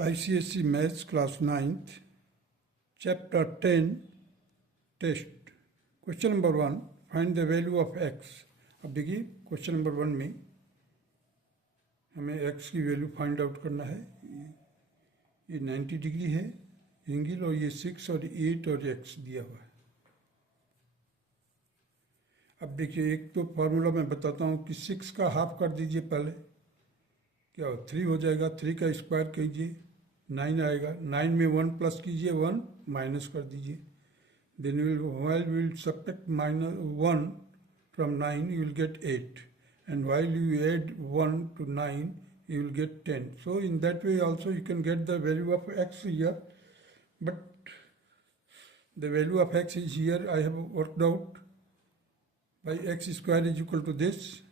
ICSE Maths Class 9th, Chapter 10, Test. Question number 1, find the value of x. अब देखिए question number 1 में हमें x की value find out करना है। ये 90 डिग्री है एंगल और ये 6 और 8 और x दिया हुआ है। अब देखिए एक तो फार्मूला मैं बताता हूँ कि 6 का हाफ कर दीजिए पहले, क्या हो 3 हो जाएगा, 3 का स्क्वायर कीजिए 9 आएगा, 9 में 1 प्लस कीजिए 1 माइनस कर दीजिए, then while we will subtract minus 1 from 9 you will get 8, and while you add 1 to 9 you will get 10. So in that way also you can get the value of x here, but the value of x is here I have worked out by x square is equal to this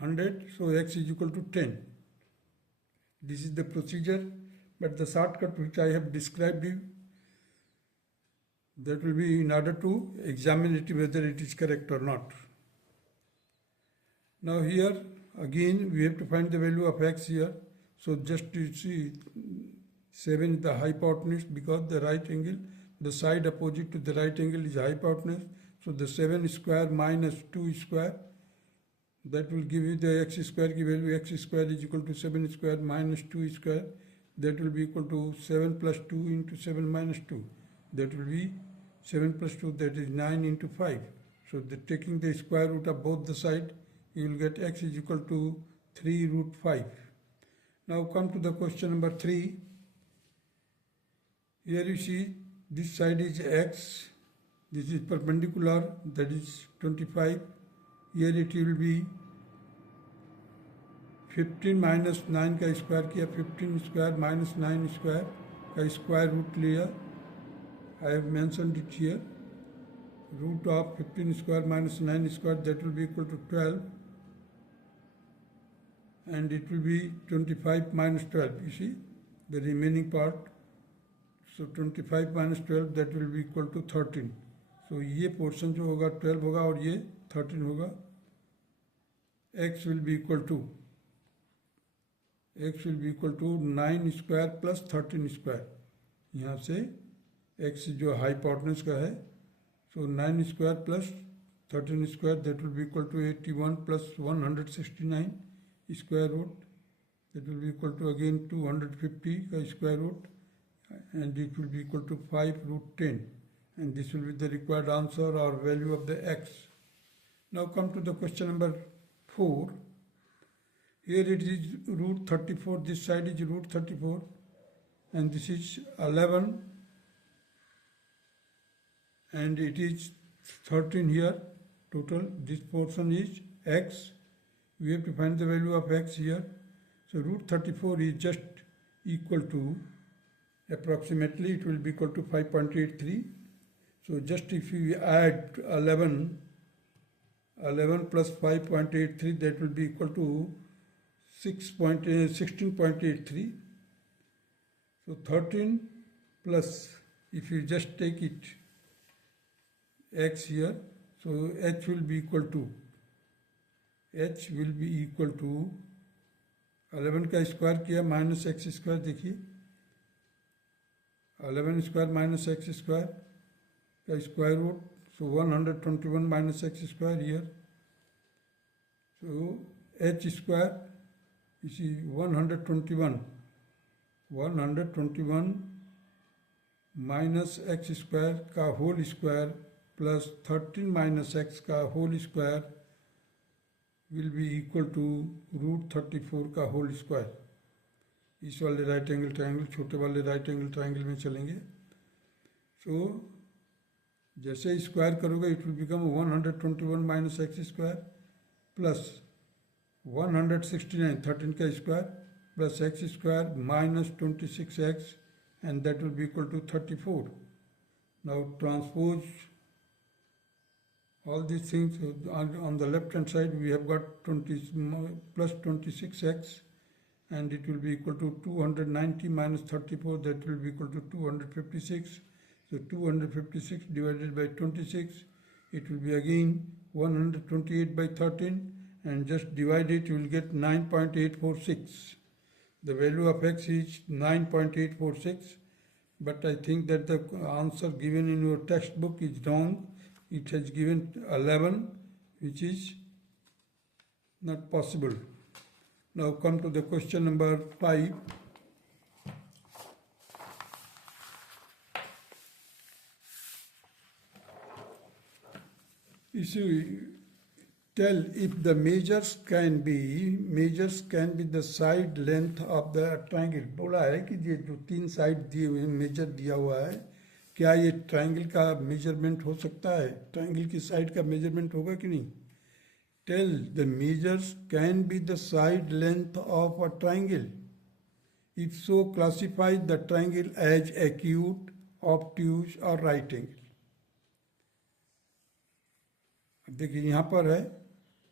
100, so x is equal to 10. This is the procedure, but the shortcut which I have described you, that will be in order to examine it whether it is correct or not. Now here again we have to find the value of x here. So just to see 7 is the hypotenuse because the right angle, the side opposite to the right angle is hypotenuse. So the 7 square minus 2 square, that will give you the x square की value. X square is equal to 7 square minus 2 square, that will be equal to 7 plus 2 into 7 minus 2, that will be 7 plus 2, that is 9 into 5. So taking the square root of both the side, you will get x is equal to 3 root 5. Now come to the question number 3. Here you see this side is x, this is perpendicular, that is 25. Here it will be 15 minus 9 का square किया, 15 square minus 9 square का square root लिया. I have mentioned it here. Root of 15 square minus 9 square, that will be equal to 12, and it will be 25 minus 12. You see the remaining part. So 25 minus 12, that will be equal to 13. So ये portion जो होगा 12 होगा और ये 13 होगा. X will be equal to 9 square plus 13 square. यहाँ से x जो हाइपोटेन्यूज का है, so 9 square plus 13 square, that will be equal to 81 plus 169 square root, that will be equal to again 250 का square root, and it will be equal to 5 root 10, and this will be the required answer or value of the x. Now come to the question number 4. Here it is root 34, this side is root 34, and this is 11, and it is 13 here total. This portion is x. We have to find the value of x here. So root 34 is just equal to, approximately it will be equal to 5.83. So just if you add 11 plus 5.83, that will be equal to 16.83. So 13 plus, if you just take it x here, so h will be equal to 11 का square किया minus x square, देखिए 11 square minus x square का square root, so 121 minus x square here. So h square is 121 minus x square का whole square plus 13 minus x का whole square will be equal to root 34 का whole square. इस वाले right angle triangle, छोटे वाले right angle triangle में चलेंगे. सो जैसे स्क्वायर करोगे it will become 121 minus x square plus 169 13 का square plus x square minus 26x, and that will be equal to 34. Now transpose all these things. On the left hand side we have got 20 plus 26x, and it will be equal to 290 minus 34, that will be equal to 256. So 256 divided by 26, it will be again 128 by 13, and just divide it, you will get 9.846. The value of x is 9.846, but I think that the answer given in your textbook is wrong. It has given 11, which is not possible. Now come to the question number 5. Tell if the measures can be the side length of the triangle. बोला है कि ये जो 3 side दिए हुए major दिया हुआ है, क्या ये ट्रायंगल का मेजरमेंट हो सकता है? ट्रायंगल की साइड का मेजरमेंट होगा कि नहीं? Tell the measures can be the side length of a triangle. If so, classify the triangle as acute, obtuse or right angle. अब देखिए यहाँ पर है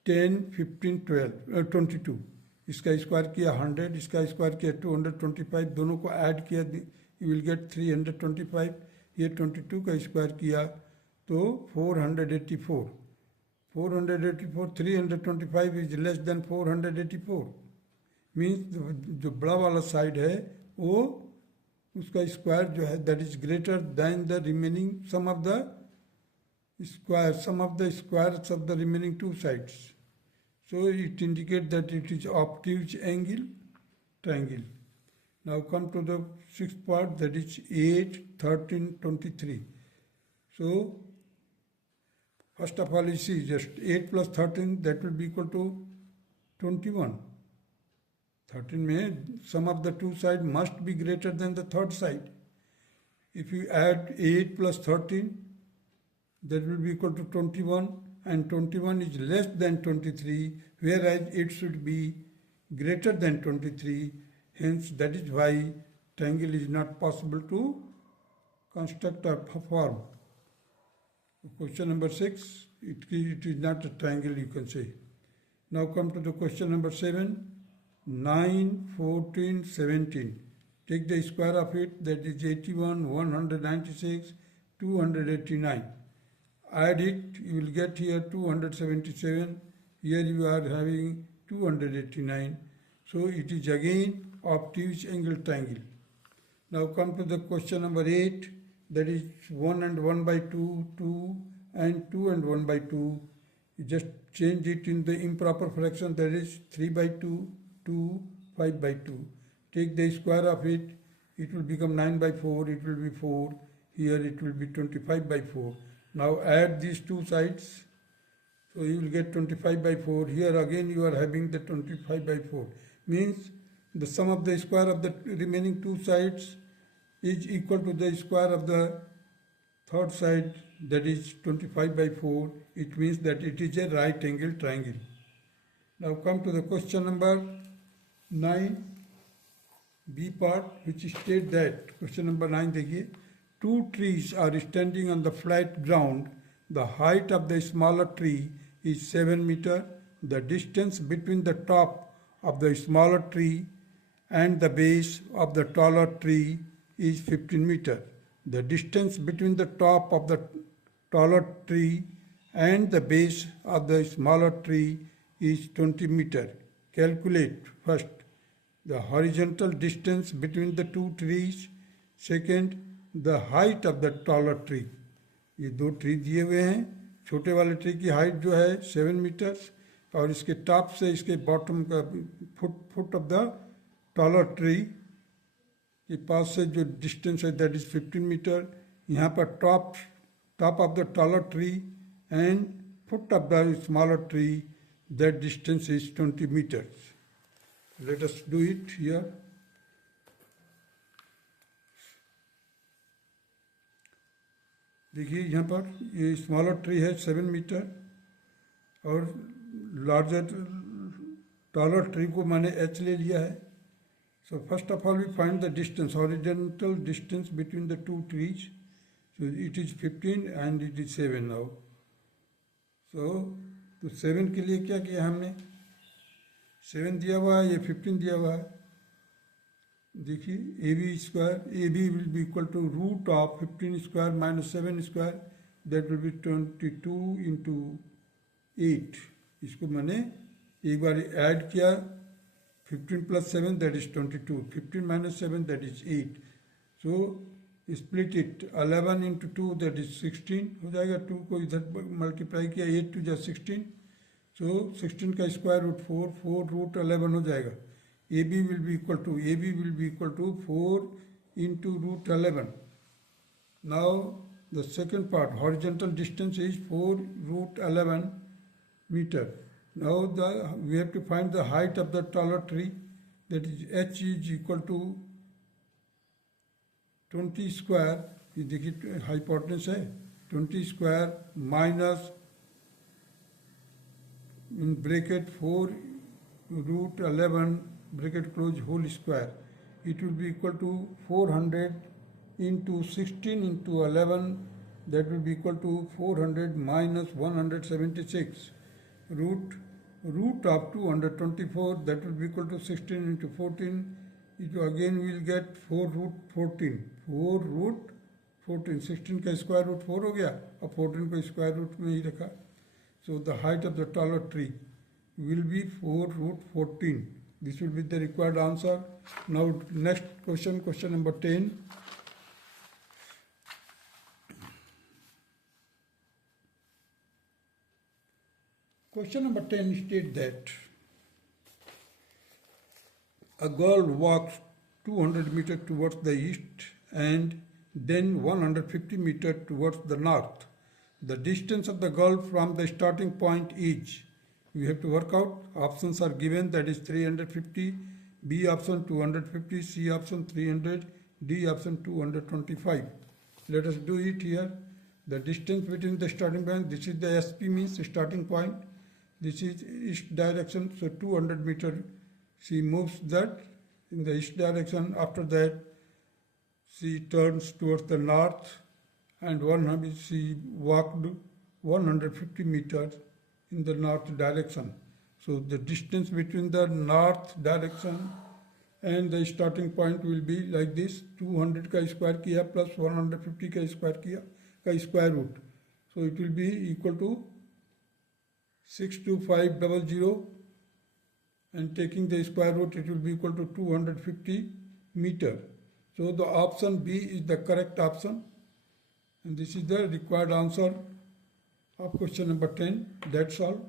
10, 15, 12, 22. इसका स्क्वायर किया 100, इसका स्क्वायर किया 225, दोनों को ऐड किया यू विल गेट 325. ये 22 का स्क्वायर किया तो 484. 325 इज लेस देन 484. मीन्स जो बड़ा वाला साइड है वो उसका स्क्वायर जो है that is greater than the remaining sum of the squares of the remaining two sides. So it indicates that it is obtuse angle triangle. Now come to the sixth part, that is 8, 13, 23. So first of all you see just 8 plus 13, that will be equal to 21. 13 में sum of the two sides must be greater than the third side. If you add 8 plus 13, that will be equal to 21, and 21 is less than 23, whereas it should be greater than 23. Hence, that is why triangle is not possible to construct or form. Question number 6, it is not a triangle, you can say. Now come to the question number 7, 9, 14, 17. Take the square of it, that is 81, 196, 289. Add it, you will get here 277. Here you are having 289. So it is again obtuse angle triangle. Now come to the question number 8. That is 1 and 1 by 2, 2 and 2 and 1 by 2. You just change it in the improper fraction, that is 3 by 2, 2, 5 by 2. Take the square of it, it will become 9 by 4, it will be 4. Here it will be 25 by 4. Now add these two sides, so you will get 25 by 4. Here again you are having the 25 by 4. Means the sum of the square of the remaining two sides is equal to the square of the third side, that is 25 by 4. It means that it is a right angle triangle. Now come to the question number 9, B part, which states that, question number 9 देखिए, two trees are standing on the flat ground. The height of the smaller tree is 7 meters. The distance between the top of the smaller tree and the base of the taller tree is 15 meters. The distance between the top of the taller tree and the base of the smaller tree is 20 meters. Calculate first the horizontal distance between the two trees. Second, the height of the taller tree. ये दो tree दिए हुए हैं. छोटे वाले tree की height जो है 7 मीटर्स और इसके टॉप से इसके बॉटम का foot of the taller tree के पास से जो डिस्टेंस है दैट इज 15 मीटर. यहाँ पर top of the taller tree and foot of the smaller tree, that distance is 20 meters. Let us do it here. देखिए यहाँ पर ये स्मॉलर ट्री है 7 मीटर और लार्जर टॉलर ट्री को मैंने h ले लिया है. So first of all we find the distance, horizontal distance between the two trees. So it is 15 and it is 7 now. तो 7 के लिए क्या किया हमने, 7 दिया हुआ है, ये 15 दिया हुआ है. देखिए A B square, A B will be equal to root of 15 square minus 7 square, that will be 22 into 8. इसको मैंने एक बार ऐड किया 15 plus 7 that is 22. 15 minus 7 that is 8. So split it 11 into 2 that is 16 हो जाएगा. 2 को इधर multiply किया 8 to जा 16. So 16 का स्क्वायर रूट 4 4 रूट 11 हो जाएगा. AB will be equal to 4 into root 11. Now the second part, horizontal distance is 4 root 11 meter. Now we have to find the height of the taller tree, that is h is equal to 20 square. ये देखिए hypotenuse है 20 square minus in bracket 4 root 11 bracket close whole square. It will be equal to 400 into 16 into 11, that will be equal to 400 minus 176. Root of 224, that will be equal to 16 into 14. It again will get 4 root 14. 4 root 14. 16 का square root 4 हो गया और 14 को square root में ही रखा. So the height of the taller tree will be 4 root 14. This will be the required answer. Now next question, question number 10. Question number 10 states that a girl walks 200 meters towards the east and then 150 meters towards the north. The distance of the girl from the starting point is, we have to work out. Options are given, that is 350, B option 250, C option 300, D option 225. Let us do it here. The distance between the starting point, this is the SP means starting point. This is east direction, so 200 meter. She moves that in the east direction. After that, she turns towards the north, and she walked 150 meters in the north direction. So the distance between the north direction and the starting point will be like this. 200 का square किया plus 150 का square किया का square root. So it will be equal to 62500, and taking the square root it will be equal to 250 meter. So the option B is the correct option, and this is the required answer of question number 10. That's all.